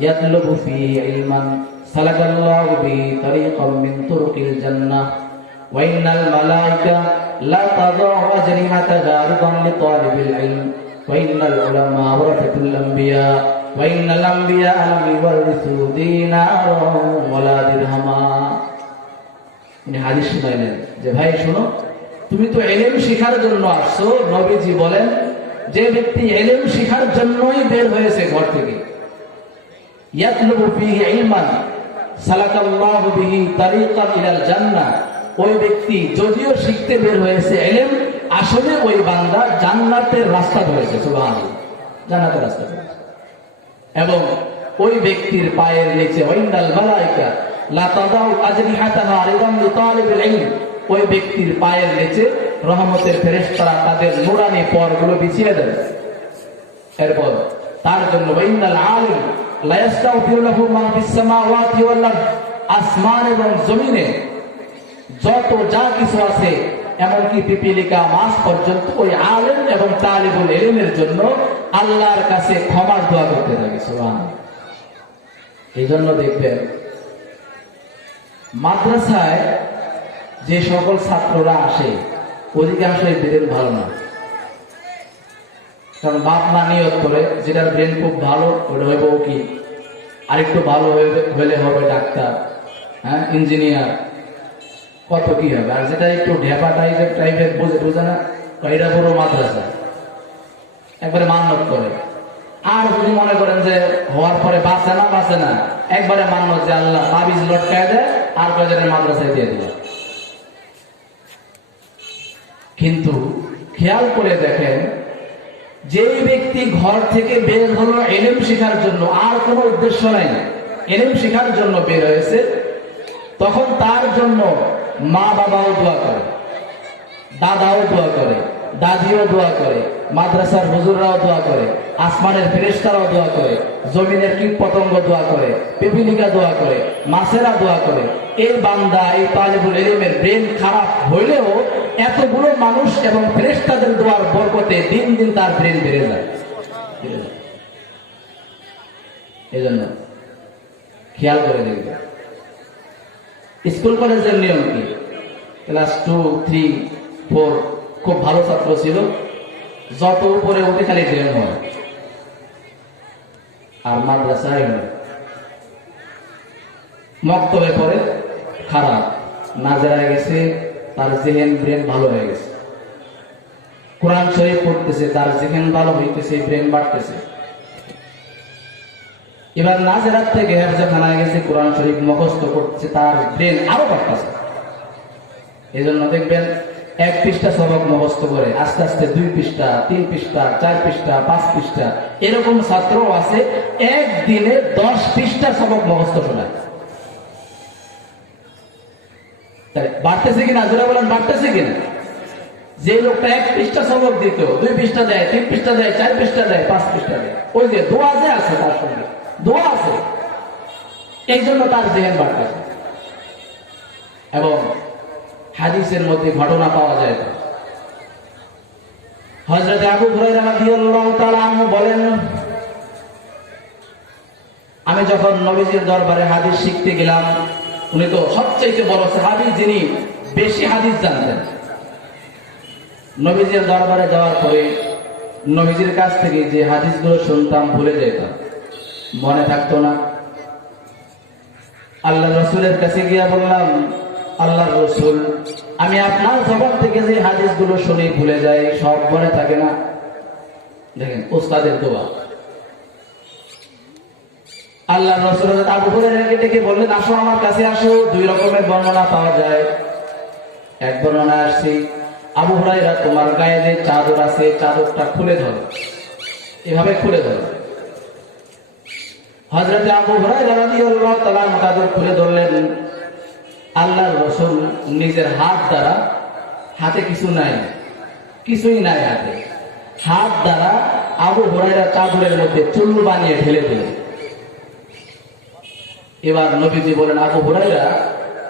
ইয়াতলুবু ফীহি ইলমান সালাকাল্লাহু বিহি তরিকাম মিন তুরুকিল জান্নাহ ওয়া ইন্নাল মালায়েকা লা তাদাউ আজনিহাতাহা রিদান লিতালিবিল ইলম ওয়া ইন্নাল উলামা ওয়ারাসাতুল আম্বিয়া ওয়া ইন্নাল আম্বিয়া লাম ইওয়ারিসু দীনারান ওয়ালা দিরহামা। উনি হাদিস শুনাইলেন যে ভাই শোনো, তুমি তো ইলম শেখার জন্য আসছো। নবীজি বলেন, যে ব্যক্তি ইলম শেখার জন্যই বের হয়েছে ঘর থেকে, ইয়াতলুবু ফীহি ইলমান সালাকাল্লাহু বিহি তারিকান ইলাল জান্নাহ, ওই ব্যক্তি যদিও শিখতে বের হয়েছে ইলম, আসলে ওই বান্দা জান্নাতের রাস্তা ধরেছে। সুবহানাল্লাহ, জান্নাতের রাস্তা ধরেছে। এবং ওই ব্যক্তির পায়ের নিচে ওয়াইনাল মালায়েকা লা তাদাউ আজনিহাতাহা রিদান লিতালিবিল ইলম, ওই ব্যক্তির পায়ের নিচে রহমতের ফেরেশতারা তাদের নূরানি পরগুলো বিছিয়ে দেন। এরপর তার জন্য ওয়াইনাল আলিম লা ইস্তাগফিরু লাহু মা ফিস সামাওয়াতি ওয়াল আরদ, আসমান এবং জমিনে যত যা কিছু আছে, এমনকি পিপিলিকা মাছ পর্যন্ত ওই আলেম এবং তালিবুল ইলমের জন্য আল্লাহর কাছে ক্ষমার দোয়া করতে থাকে। সুবহানাল্লাহ। এই জন্য দেখবেন মাদ্রাসায় যে সকল ছাত্ররা আসে, অধিকাংশই ব্রেন ভালো না। কারণ বাপ মা নিয়ত করে যেটার ব্রেন খুব ভালো ওটা হইব কি, আরেকটু ভালো হলে হবে ডাক্তার, হ্যাঁ, ইঞ্জিনিয়ার, কত কি হবে। আর যেটা একটু ঢেপা টাইপের বোঝে না, এটা পুরো মাদ্রাসা একবারে মান্যত করে। আর যদি মনে করেন যে হওয়ার পরে বাঁচে না, একবারে মান্যত যে আল্লাহ তাবিজ লটকায় দেয় আর কয়েকজনের মাদ্রাসায় দিয়ে দিল। কিন্তু খেয়াল করে দেখেন, যেই ব্যক্তি ঘর থেকে বের হলো ইলম শেখার জন্য, আর কোনো উদ্দেশ্য নাই, ইলম শেখার জন্য বের হয়েছে, তখন তার জন্য মা বাবাও দোয়া করে, দাদাও দোয়া করে, দাদিও দোয়া করে, মাদ্রাসার হুজুররাও দোয়া করে, আসমানের ফেরেশতারাও দোয়া করে, জমিনের কীট পতঙ্গ দোয়া করে, পিপিলিকা দোয়া করে, মাছেরা দোয়া করে। এই বান্দা, এই তালিবুল ইলমের ব্রেন খারাপ হইলেও এতগুলো মানুষ এবং ফেরেশতাদের দোয়ার বরকতে দিন দিন তার ব্রেন বেড়ে যায়। এই জন্য খেয়াল করে দেখবে, স্কুল কলেজের নিয়ম কি, ক্লাস 2, 3, 4 খুব ভালো ছাত্র ছিল, যত উপরে উঠে খালি ব্রেন হয়। আর মাদ্রাসায় মক্তবে পড়ে খারাপ, নাজেরায় গেছে, তার জেহেন ব্রেন ভালো হয়ে গেছে। কোরআন শরীফ পড়তেছে, তার জেহেন ভালো হইতেছে, ব্রেন বাড়তেছে। এবার নাজেরাত থেকে হেফজখানায় গেছে, কোরআন শরীফ মুখস্থ করতেছে, তার ব্রেন আরো বাড়তেছে। এই জন্য দেখবেন 1 পৃষ্ঠা সবক মুখস্থ করে আস্তে আস্তে 2 পৃষ্ঠা, 3 পৃষ্ঠা, 4 পৃষ্ঠা, 5 পৃষ্ঠা, এরকম ছাত্র আছে একদিনে 10 পৃষ্ঠা সবক মুখস্থ শোনায়। বাড়তেছে কিনা জোরে বলেন, বাড়তেছে কিনা? যে লোকটা 1 পৃষ্ঠা সবক দিত, 2 পৃষ্ঠা দেয়, 3 পৃষ্ঠা দেয়, 4 পৃষ্ঠা দেয়, 5 পৃষ্ঠা দেয়, ওই যে দোয়া যে আছে, তার সঙ্গে দোয়া আছে, এই জন্য তার জেহেন বাড়তেছে। এবং হাদিসের মধ্যে ঘটনা পাওয়া যায়। হযরত আবু হুরায়রা রাদিয়াল্লাহু তাআলা আনহু বলেন, আমি যখন নবীজির দরবারে হাদিস শিখতে গেলাম, উনি তো সবচেয়ে বড় সাহাবী, যিনি বেশি হাদিস জানতেন। নবীজির দরবারে যাওয়ার পরে নবীজির কাছ থেকে যে হাদিসগুলো শুনতাম ভুলে যেতাম, মনে থাকতো না। আল্লাহ রাসূলের কাছে গিয়ে বললাম, আল্লাহর রাসূল, আমি আপনার জবান থেকে যে হাদিসগুলো শুনে ভুলে যাই, সব মনে থাকে না। দেখেন ওস্তাদের দোয়া। আল্লাহর রাসূল আবু হুরায়রাকে ডেকে বললেন, আসো আমার কাছে আসো। দুই রকমের বর্ণনা পাওয়া যায়। এক বর্ণনা আসছে, আবু হুরায়রা, তোমার গায়ে যে চাদর আছে, চাদরটা খুলে ধরো, এভাবে খুলে ধরো। হযরত আবু হুরায়রা রাদিয়াল্লাহু তাআলা চাদর খুলে ধরলেন। আল্লাহর রাসূল নিজের হাত দ্বারা, হাতে কিছু নাই, কিছুই নাই হাতে, হাত দ্বারা আবু হুরায়রা চাদরের মধ্যে চুল বানিয়ে ঢেলে দিলেন। এবার নবীজি বলেন, আবু হুরায়রা,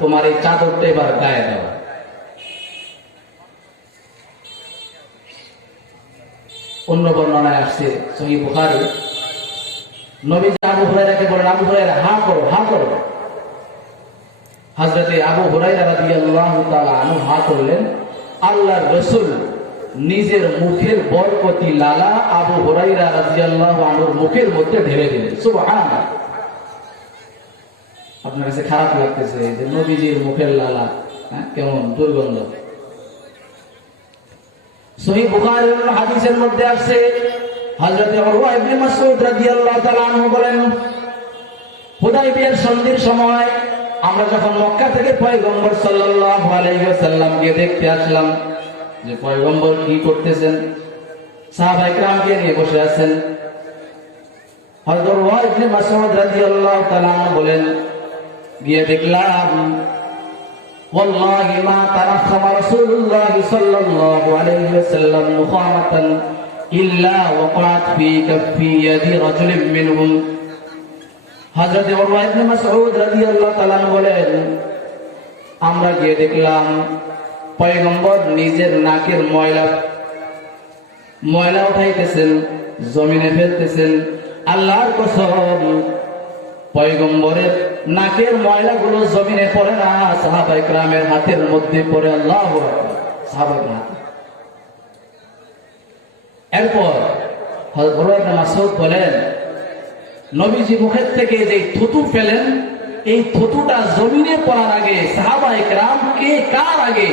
তোমার এই চাদরটা এবার গায়ে দাও। অন্য বর্ণনায় আসছে সহিহ বুখারী, নবীজি আবু হুরায়রাকে বলেন, আবু হুরায়রা, হা করো, হা করো। হযরতে আবু হুরায়রা রাদিয়াল্লাহু তাআলা আনহু হা করলেন। আল্লাহর রাসূল নিজের মুখের বরকতি লালা আবু হুরায়রা রাদিয়াল্লাহু আনহুর মুখের মধ্যে ঢেলে দিলেন। সুবহানাল্লাহ। আপনার কাছে খারাপ লাগতেছে যে নবীজির মুখের লালা কেমন দুর্গন্ধ। সহিহ বুখারীর হাদিসের মধ্যে আসছে, হযরত উরওয়া ইবনে মাসউদ রাদিয়াল্লাহু তাআলা আনহু বলেন, হুদায়বিয়ার সন্ধির সময় আমরা যখন মক্কা থেকে পয়গম্বর সাল্লাল্লাহু আলাইহি ওয়াসাল্লামকে দেখতে আসলাম যে পয়গম্বর কি করতেছেন, সাহাবায়ে কেরামকে নিয়ে বসে আছেন। হযরত উরওয়া ইবনে মাসউদ রাদিয়াল্লাহু তাআলা আনহু বলেন, গিয়ে দেখলাম, ওয়াল্লাহি মা তারাখামা রাসূলুল্লাহ সাল্লাল্লাহু আলাইহি ওয়াসাল্লাম মুখামাতান ইল্লা ওয়াকাত ফি কাফি ইয়াদি রাজুলিন মিনহুম। হযরত উরওয়া ইবনে মাসউদ রাদিয়াল্লাহু তাআলা বলেন, আমরা গিয়ে দেখলাম পয়গম্বর নিজের নাকের ময়লা উঠাইতেছেন, জমিনে ফেলতেছেন। আল্লাহর কসম, পয়গম্বরের নাকের ময়লাগুলো জমিনে পড়ে না, সাহাবায়ে কেরামের হাতের মধ্যে পড়ে। আল্লাহু আকবার। সাহাবাদের হাতে। এরপর হযরত উরওয়া ইবনে মাসউদ বলেন, নবীজি মুখের থেকে যে থুতু ফেলেন, এই থুতুটা জমিনে পড়ার আগে সাহাবায়ে কেরাম কে কার আগে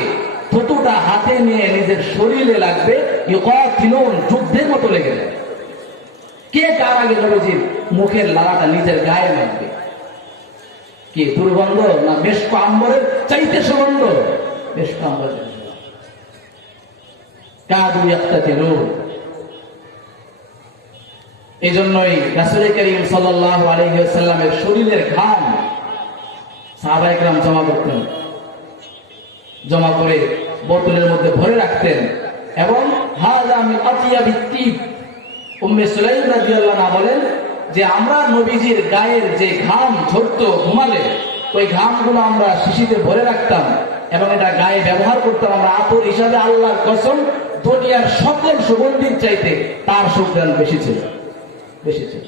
থুতুটা হাতে নিয়ে নিজের শরীরে লাগবে, ইউকাতিলুন, যুদ্ধের মতো লেগে যাবে। কে কার আগে নবীজির মুখের লালাটা নিজের গায়ে লাগবে? কি দুর্গন্ধ না মেশক আম্বরের চাইতে সুগন্ধ? মেশক আম্বরের কাদু ইয়াক্তাতিলুন। এই জন্যই রাসূল করিম সাল্লাল্লাহু আলাইহি ওয়াসাল্লামের শরীরের ঘাম সাহাবায়ে কেরাম জমা করতেন, জমা করে বোতলের মধ্যে ভরে রাখতেন। এবং হাযা মিন আতিয়াবিত তিব, উম্মে সুলাইম রাদিয়াল্লাহু আনহা বলেন যে আমরা নবীজির গায়ের যে ঘাম ঝরতো ঘুমালে, ওই ঘামগুলো আমরা শিশিতে ভরে রাখতাম এবং এটা গায়ে ব্যবহার করতাম আমরা আতর হিসাবে। আল্লাহর কসম, দুনিয়ার সকল সুগন্ধির চাইতে তার সুঘ্রাণ বেশি ছিল, বেশি ছিল।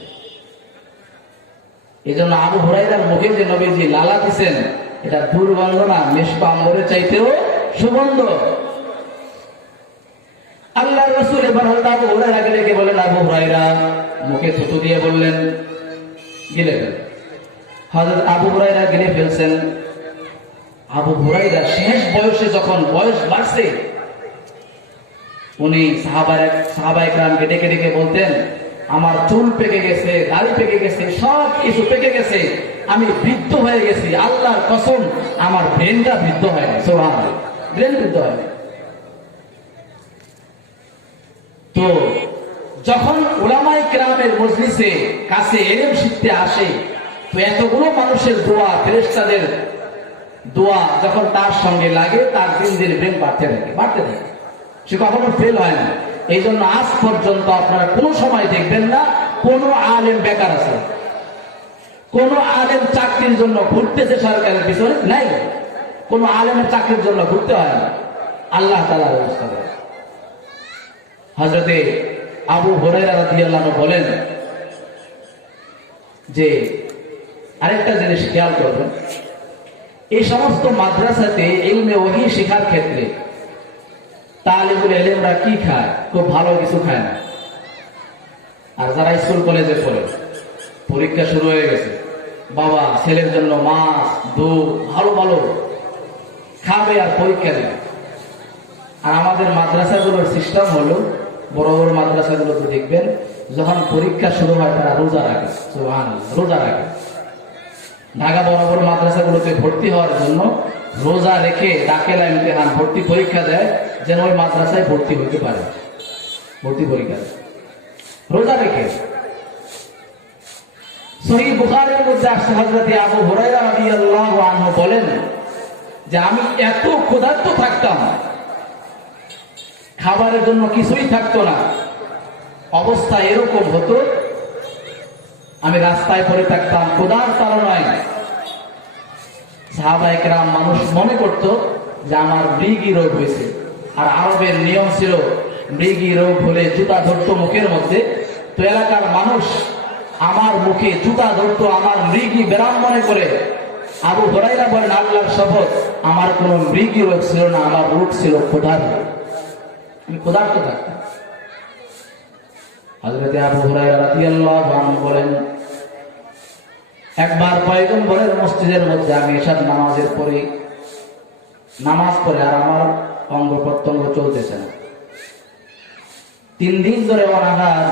এই জন্য আবু হুরায়রার মুখে যে নবীজি লালা দিছেন, এটা দুর্গন্ধ না, মেশক আম্বরের চাইতেও সুগন্ধ। আল্লাহর রাসূল এবার হযরত আবু হুরায়রাকে ডেকে বলেন, আবু হুরায়রা, মুখে থুতু দিয়ে বললেন, গিলে ফেল। হযরত আবু হুরায়রা গিলে ফেলছেন। আবু হুরায়রা শেষ বয়সে, যখন বয়স বাড়ছে, উনি সাহাবায়ে কেরামকে ডেকে ডেকে বলতেন, আমার চুল পেকে গেছে, দাড়ি পেকে গেছে, সব কিছু পেকে গেছে, আমি বৃদ্ধ হয়ে গেছি। আল্লাহর কসম, আমার ব্রেনটা বৃদ্ধ হয় না। সুবহানাল্লাহ, ব্রেন বৃদ্ধ হয় না। তো যখন উলামায়ে কেরামের মজলিসে কাছে ইলম শিখতে আসে, তো এতগুলো মানুষের দোয়া, ফেরেশতাদের দোয়া যখন তার সঙ্গে লাগে, তার দিন দিন ব্রেন বাড়তে থাকে, বাড়তে থাকে, সে কখনো ফেল হয় না। এই জন্য আজ পর্যন্ত আপনারা কোনো সময় দেখবেন না কোন আলেম বেকার আছে, কোন আলেম চাকরির জন্য ঘুরতেছে সরকারের পিছনে, নাই। কোন আলেমের চাকরির জন্য ঘুরতে হয় না, আল্লাহ তাআলা ব্যবস্থা করে। হযরতে আবু হুরায়রা রাদিয়াল্লাহু আনহু বলেন যে আরেকটা জিনিস খেয়াল করবেন, এই সমস্ত মাদ্রাসাতে ইলমে ওহী শেখার ক্ষেত্রে তালিবুল ইলমরা কি খায়? খুব ভালো কিছু খায় না। আর যারা স্কুল কলেজে পড়ে, পরীক্ষা শুরু হয়ে গেছে, বাবা ছেলের জন্য মাছ, দুধ, ভালো ভালো খাবে আর পরীক্ষা দেবে। আর আমাদের মাদ্রাসাগুলোর সিস্টেম হলো, বড় বড় মাদ্রাসাগুলোতে দেখবেন যখন পরীক্ষা শুরু হয় তারা রোজা রাখে। সুবহানাল্লাহ, রোজা রাখে। ঢাকা বড় বড় মাদ্রাসাগুলোতে ভর্তি হওয়ার জন্য রোজা রেখে দাখিলা ইমতিহান ভর্তি পরীক্ষা দেয়, যেন ওই মাদ্রাসায় ভর্তি হতে পারে। ভর্তি পরীক্ষা রোজা রেখে। সহিহ বুখারীর মধ্যে আসছে, হযরত আবু হুরায়রা রাদিয়াল্লাহু আনহু বলেন যে আমি এত ক্ষুধার্ত থাকতাম, খাবারের জন্য কিছুই থাকতো না, অবস্থা এরকম হতো, আমি রাস্তায় পড়ে থাকতাম ক্ষুধার তাড়নায়। সাহাবায়ে কেরাম মানুষ মনে করত যে আমার মৃগী রোগ হয়েছে। আর আরবের নিয়ম ছিল, মৃগী রোগ হলে জুতা ধরতো মুখের মধ্যে। তো এলাকার মানুষ আমার মুখে জুতা ধরতো আমার মৃগী ব্যারাম মনে করে। আবু হুরায়রা বলেন, আল্লাহর শপথ, আমার কোনো মৃগী রোগ ছিল না, আমার রোগ ছিল ক্ষুধার রোগ। আমি ক্ষুধার্ত থাকতাম। হযরত আবু হুরায়রা রাদিয়াল্লাহু আনহু বলেন, একবার পয়গম্বরের মসজিদের মধ্যে আমি এশার নামাজের পরে নামাজ পড়ে আর আমার অঙ্গ প্রত্যঙ্গ চলতেছে না। 3 দিন ধরে অনাহার,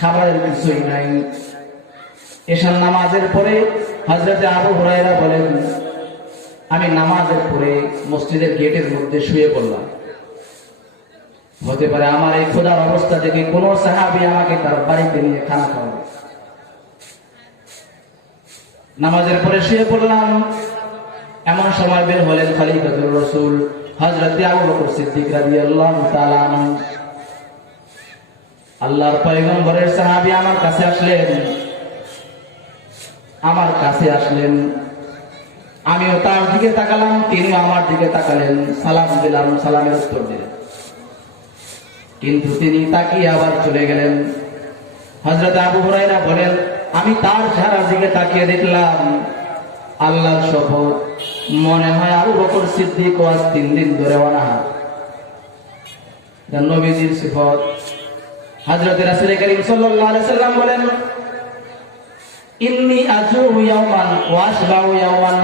খাবারের কিছুই নাই। এশার নামাজের পরে হযরত আবু হুরায়রা বলেন, আমি নামাজের পরে মসজিদের গেটের মধ্যে শুয়ে পড়লাম। হতে পারে আমার এই ক্ষুধার অবস্থা দেখে কোন সাহাবী আমাকে তার বাড়িতে নিয়ে খানা খাওয়াবে। নামাজের পরে শুয়ে পড়লাম। এমন সময় বের হলেন খলিফাতুর রাসূল হযরত আবু বকর সিদ্দিক রাদিয়াল্লাহু তাআলা আনহু। আল্লাহর পয়গম্বরের সাহাবী আমার কাছে আসলেন। আমিও তার দিকে তাকালাম, তিনিও আমার দিকে তাকালেন। সালাম দিলাম, সালামের উত্তর দিলেন, কিন্তু তিনি তাকিয়ে আবার চলে গেলেন। হযরত আবু হুরায়রা বলেন, আমি তার চেহারার দিকে তাকিয়ে দেখলাম, আল্লাহর শপথ, মনে হয় আবু বকর সিদ্দিক আজ 3 দিন ধরে অনাহার। নবীজির সিফত। হযরত রাসূল করিম সাল্লাল্লাহু আলাইহি সাল্লাম বলেন, ইন্নী আজু ইয়াওমান ওয়া আশবাউ ইয়াওমান।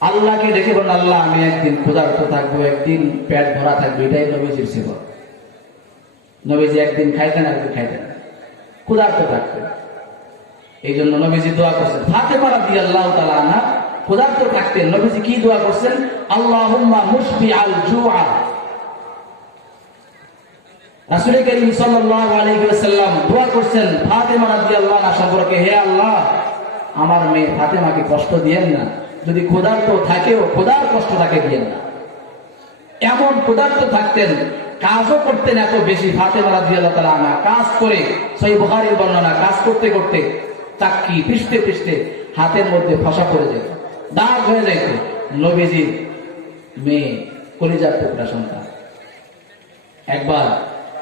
আল্লাহকে ডেকে বলেন, আল্লাহ আমি একদিন ক্ষুধার্ত থাকবো, একদিন পেট ভরা থাকবো। এটাই নবীজির সিফত। নবীজি একদিন খাইতেন, একদিন খাইতেন না, ক্ষুধার্ত থাকতেন। এই জন্য নবীজি দোয়া করছেন। ফাতেমা রাদিয়াল্লাহু তাআলা আনহা ক্ষুধার্ত থাকতেন। নবীজি কি দোয়া করছেন? আল্লাহুম্মা মুশবিআল জুআ। রাসূল করিম সাল্লাল্লাহু আলাইহি ওয়াসাল্লাম দোয়া করছেন ফাতেমা রাদিয়াল্লাহু আনহা সম্পর্কে, হে আল্লাহ, আমার মেয়ে ফাতেমাকে কষ্ট দিয়েন না, যদি ক্ষুধার্ত থাকেও ক্ষুধার কষ্ট তাকে দিয়েন না। এমন ক্ষুধার্ত থাকতেন, কাজও করতেন এত বেশি। ফাতেমা রাদিয়াল্লাহু তাআলা আনহা কাজ করে, সহিহ বুখারীর বর্ণনা, কাজ করতে করতে চাক্কি পিষতে পিষতে হাতের মধ্যে ফসা পড়ে যেত, দাগ হয়ে যেত। নবীজির মেয়ে, কলিজার টুকরা সন্তান। একবার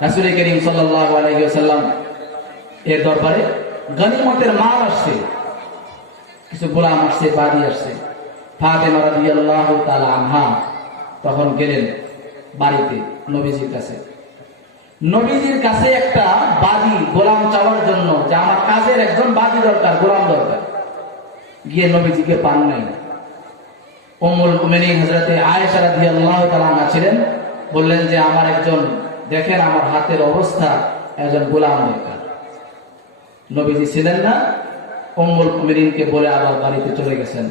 রাসূল করিম সাল্লাল্লাহু আলাইহি ওয়াসাল্লাম এর দরবারে গনিমতের মাল আসছে, কিছু গোলাম আসছে, বাদী আসছে। ফাতেমা রাদিয়াল্লাহু তাআলা আনহা তখন গেলেন বাড়িতে নবীজির কাছে। নবীজির কাছে একটা বাদী গোলাম চাওয়ার জন্য, যে আমার কাজের একজন বাদী দরকার, গোলাম দরকার। গিয়ে নবীজিকে পান নাই। উম্মুল মুমিনিন হযরত আয়েশা রাদিয়াল্লাহু তাআলা আনহা ছিলেন, বললেন যে আমার একজন, দেখেন আমার হাতের অবস্থা, একজন গোলাম দরকার। নবীজি ছিলেন না, উম্মুল মুমিনিনকে বলে আবার বাড়িতে চলে গেছেন।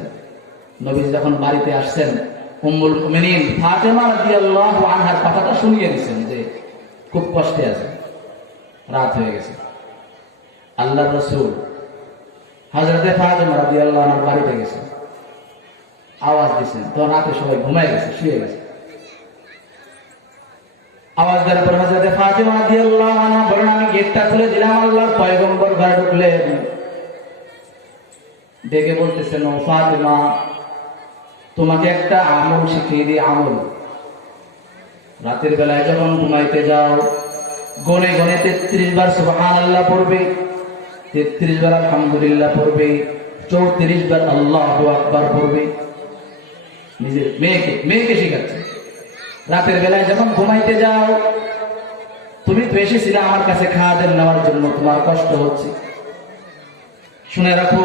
নবীজি যখন বাড়িতে আসছেন, উম্মুল মুমিনিন ফাতেমা রাদিয়াল্লাহু আনহার কথাটা শুনিয়ে দিয়েছেন যে খুব কষ্টে আছে, রাত হয়ে গেছে। আল্লাহর রাসূল হযরত ফাতেমা রাদিয়াল্লাহু আনহার বাড়িতে গেছেন, আওয়াজ দিয়েছেন। তো রাতে সবাই ঘুমায় গেছে, শুয়ে গেছে। আওয়াজ দেওয়ার পর হযরত ফাতেমা রাদিয়াল্লাহু আনহা বলেন, আমি গেটটা খুলে দিলাম, আল্লাহর পয়গম্বর ঘরে ঢুকলেন। ডেকে বলতেছেন, ও ফাতেমা, তোমাকে একটা আমল শিখিয়ে দিই। আমল, রাতের বেলায় যখন ঘুমাইতে যাও, গনে গনে 33 বার সুবহানাল্লাহ পড়বে, 33 বার আলহামদুলিল্লাহ পড়বে, 34 বার আল্লাহু আকবার পড়বে। নিজের মেয়েকে শিখাচ্ছে। রাতের বেলায় যখন ঘুমাইতে যাও, তুমি তো এসেছিলে আমার কাছে খাদের নেওয়ার জন্য, তোমার কষ্ট হচ্ছে, শুনে রাখো,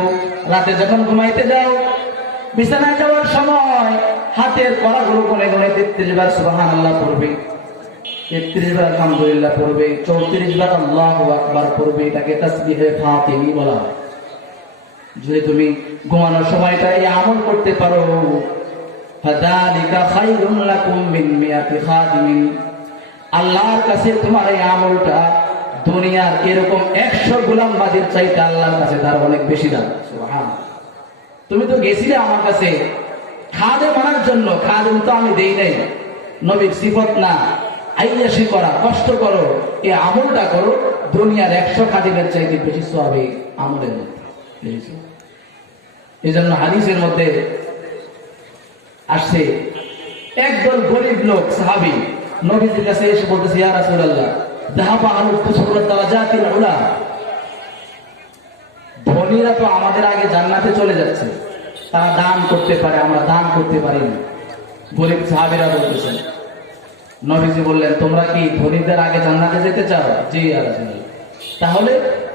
রাতে যখন ঘুমাইতে যাও, বিছানায় যাওয়ার সময় হাতের কড়াগুলো গনে গনে 33 বার সুবহানাল্লাহ পড়বে, 33 বার আলহামদুলিল্লাহ পড়বে, 34 বার আল্লাহু আকবার পড়বে। এটাকে তাসবিহে ফাতিমি বলা হয়। যদি তুমি ঘুমানোর সময়টা এই আমল করতে পারো, ফাযালিকা খায়রুন লাকুম মিন মিয়াতি খাদিমিন, আল্লাহর কাছে তোমার এই আমলটা দুনিয়ার এরকম 100 গোলামবাদীর চাইতে আল্লাহর কাছে তার অনেক বেশি দাম। সুবহানাল্লাহ। তুমি তো গেছিলে আমার কাছে খাদেম আনার জন্য, খাদেম তো আমি দেই নাই, নবীর সিফত না। আইয়াশি করা, কষ্ট করো, এই আমলটা করো, দুনিয়ার 100 খাদিমের চাইতে বেশি সওয়াব এই আমলের মধ্যে। এই জন্য হাদিসের মধ্যে আসছে, একদল গরিব লোক সাহাবী নবীজির কাছে এসে বলতেছে, ইয়া রাসূলুল্লাহ, যাহাবা আহলুল কুসুর দারাজাতিল উলা, ধনীরা তো আমাদের আগে জান্নাতে চলে যাচ্ছে, তারা দান করতে পারে, আমরা দান করতে পারি না। গরিব সাহাবীরা বলতেছেন। নবীজি বললেন, তোমরা কি ধনীদের আগে জান্নাতে যেতে চাও? জি ইয়া রাসূলুল্লাহ। তাহলে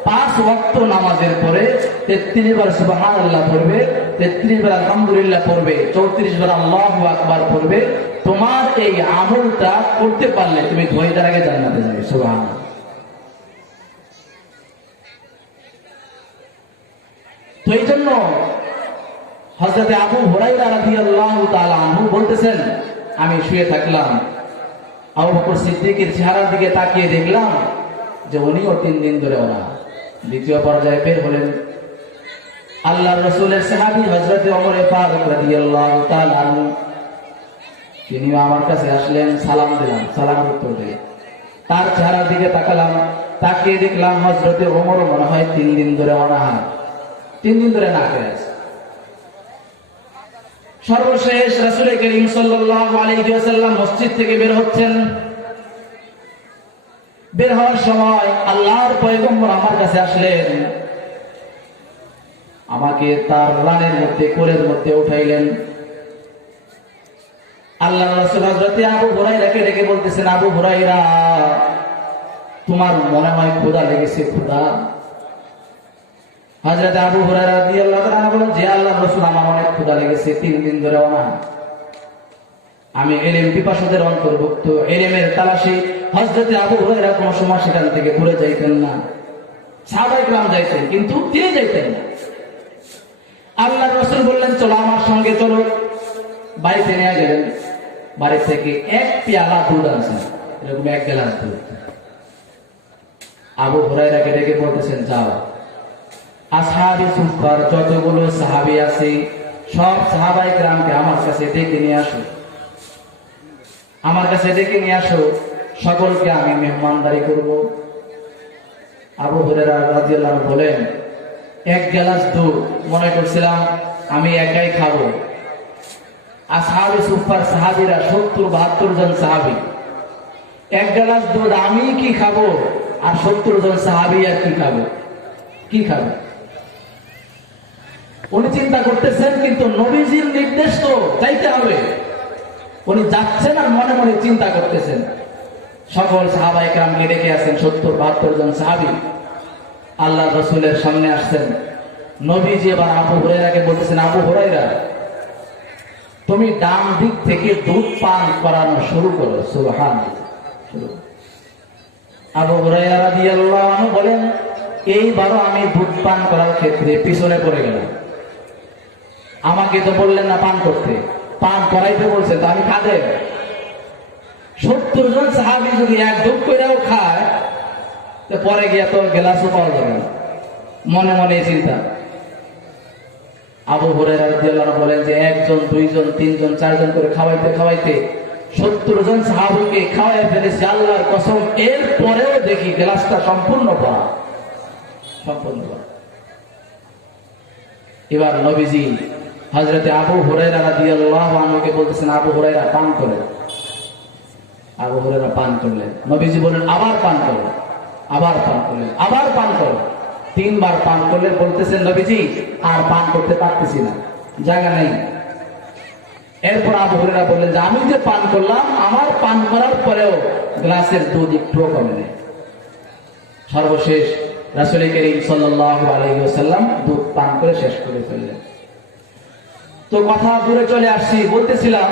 5 ওয়াক্ত নামাজের পরে 33 বার সুবহানাল্লাহ পড়বে, 33 বার আলহামদুলিল্লাহ পড়বে, 34 বার আল্লাহু আকবার পড়বে। তোমার এই আমলটা করতে পারলে তুমি ধনীদের আগে জান্নাতে যাবে। সুবহানাল্লাহ। তো এই জন্য হযরত আবু হুরায়রা রাদিয়াল্লাহু তাআলা আনহু বলতেছেন, আমি শুয়ে থাকলাম, আবু বকর সিদ্দিকের চেহারার দিকে তাকিয়ে দেখলাম যে উনিও 3 দিন ধরে ওরা। দ্বিতীয় পর্যায়ে বের হলেন আল্লাহর রাসূলের সাহাবী হযরত ওমর ফারুক রাদিয়াল্লাহু তাআলা আনহু, তিনিও আমার কাছে আসলেন, সালাম দিলাম, সালামের উত্তর দিলেন। তার চেহারার দিকে তাকালাম, তাকিয়ে দেখলাম হযরত ওমর মনে হয় 3 দিন ধরে অনাহার, 3 দিন ধরে না খেয়ে আছে। সর্বশেষ রাসূল করিম সাল্লাল্লাহু আলাইহি ওয়াসাল্লাম মসজিদ থেকে বের হচ্ছেন। বের হওয়ার সময় আল্লাহর পয়গম্বর আমার কাছে আসলেন, আমাকে তার রানের মধ্যে, কোলের মধ্যে উঠাইলেন। আল্লাহর রাসূল হযরত আবু হুরায়রাকে ডেকে বলতেছেন, আবু হুরায়রা, তোমার মনে হয় ক্ষুধা লেগেছে? ক্ষুধা? হযরত আবু হুরায়রা রাদিয়াল্লাহু তাআলা বলেন, যে আল্লাহর রাসূল, আমার অনেক ক্ষুধা লেগেছে, 3 দিন ধরে অনাহার। আমি ইলম পিপাসুদের অন্তর্ভুক্ত, ইলমের তালাশে হযরত আবু হুরায়রা কোন সময় সেখান থেকে ঘুরে যাইতেন না। সাহাবায়ে কেরাম যাইতেন, কিন্তু তিনি যাইতেন না। আল্লাহর রাসূল বললেন, চলো আমার সঙ্গে চলো। বাড়িতে নিয়ে গেলেন। বাড়ি থেকে 1 পেয়ালা দুধ আনছেন, এরকম 1 গ্লাস দুধ। আবু হুরায়রাকে ডেকে বলতেছেন, যাও, আসহাবে সুফফার যতগুলো সাহাবী আছে সব সাহাবায়ে কেরামকে আমার কাছে ডেকে নিয়ে আসো, আমার কাছে ডেকে নিয়ে আসো, সকলকে আমি মেহমানদারি করব। আবু হুরায়রা রাদিয়াল্লাহু আনহু বলেন, 1 গ্লাস দুধ মনে করছিলাম আমি একাই খাবো। আসহাবে সুফফার সাহাবীরা 70-72 জন সাহাবী, 1 গ্লাস দুধ আমি কি খাবো, আর 70 জন সাহাবী আর কি খাবে? কি খাবে? উনি চিন্তা করতেছেন, কিন্তু নবীজির নির্দেশ তো চাইতে হবে। উনি যাচ্ছেন আর মনে মনে চিন্তা করতেছেন। সকল সাহাবায়ে কেরামকে ডেকে আসেন, 70-72 জন সাহাবী আল্লাহর রাসূলের সামনে আসছেন। নবীজি এবার আবু হুরায়রাকে বলতেছেন, আবু হুরায়রা, তুমি ডান দিক থেকে দুধ পান করানো শুরু করো। সুবহানাল্লাহ। আবু হুরায়রা রাদিয়াল্লাহু আনহু বলেন, এইবারও আমি দুধ পান করার ক্ষেত্রে পিছনে পড়ে গেলাম। আমাকে তো বললেন না পান করতে, পান করাইতে বলছে, তো আমি খাদে। 70 জন সাহাবী যদি 1 ঢোক কইরাও খায়, তো পরে গিয়ে তো গ্লাসও পাওয়া যাবে না। মনে মনে চিন্তা। আবু হুরায়রা রাদিয়াল্লাহু আনহু বলেন যে 1 জন 2 জন 3 জন 4 জন করে খাওয়াইতে খাওয়াইতে 70 জন সাহাবীকে খাওয়াই ফেলেছে, আল্লাহর কসম। এর পরেও দেখি গ্লাসটা সম্পূর্ণ ভরা, সম্পূর্ণ ভরা। এবার নবীজি হযরতে আবু হুরায়রা রাদিয়াল্লাহু আনহুকে বলতেছেন, আবু হুরায়রা পান করে। আবু হুরায়রা পান করলেন। নবীজি বলেন আবার পান করো, আবার পান করলেন, আবার পান করো। 3 বার পান করলে বলতেছেন নবীজি আর পান করতে পারতেছি না, জায়গা নেই। এরপর আবু হুরায়রা বললেন যে আমি যে পান করলাম, আমার পান করার পরেও গ্লাসের দুধ একটুও কমে নেই। সর্বশেষ রাসূল করিম সাল্লাল্লাহু আলাইহি ওয়াসাল্লাম দুধ পান করে শেষ করে ফেললেন। তো কথা দূরে চলে আসছি, বলতেছিলাম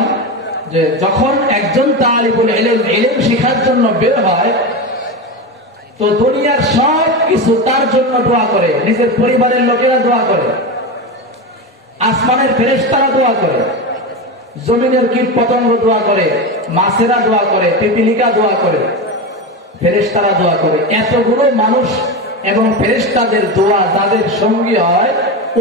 যে যখন একজন তালিবুল ইলম ইলম শেখার জন্য বের হয়, তো দুনিয়ার সব কিছু তার জন্য দোয়া করে, নিজের পরিবারের লোকেরা দোয়া করে, আসমানের ফেরেশতারা দোয়া করে, জমিনের কীট পতঙ্গ দোয়া করে, মাছেরা দোয়া করে, পিপিলিকা দোয়া করে, ফেরেশতারা দোয়া করে। এতগুলো মানুষ এবং ফেরেশতাদের দোয়া যাদের সঙ্গী হয়,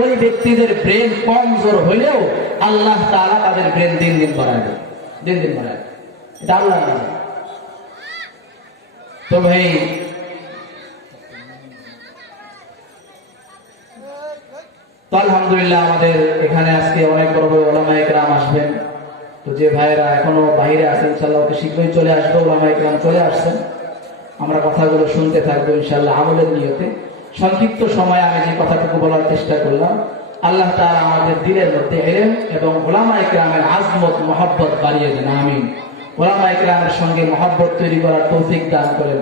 ওই ব্যক্তিদের ব্রেন কমজোর হইলেও আল্লাহ তাআলা তাদের ব্রেন দিন দিন বাড়ায় দেয়, দিন দিন বাড়ায়। এটা আল্লাহ না। তো ভাই, তো আলহামদুলিল্লাহ আমাদের এখানে আজকে অনেক বড় বড় উলামায়ে কেরাম আসবেন। তো যে ভাইয়েরা এখনো বাইরে আছেন, ইনশাআল্লাহ অতি শীঘ্রই চলে আসবে। উলামায়ে কেরাম চলে আসছেন, আমরা কথাগুলো শুনতে থাকবো ইনশাআল্লাহ আমলের নিয়তে। সংক্ষিপ্ত সময়ে আমি যে কথাটুকু বলার চেষ্টা করলাম, আল্লাহ তাআলা আমাদের দিলের মধ্যে ইলম এবং উলামায়ে কেরামের আজমত মহব্বত বাড়িয়ে দেন, আমিন। উলামায়ে কেরামের সঙ্গে মহব্বত তৈরি করার তৌফিক দান করেন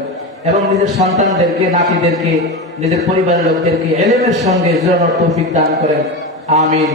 এবং নিজের সন্তানদেরকে, নাতিদেরকে, নিজের পরিবারের লোকদেরকে ইলমের সঙ্গে জড়ানোর তৌফিক দান করেন, আমিন।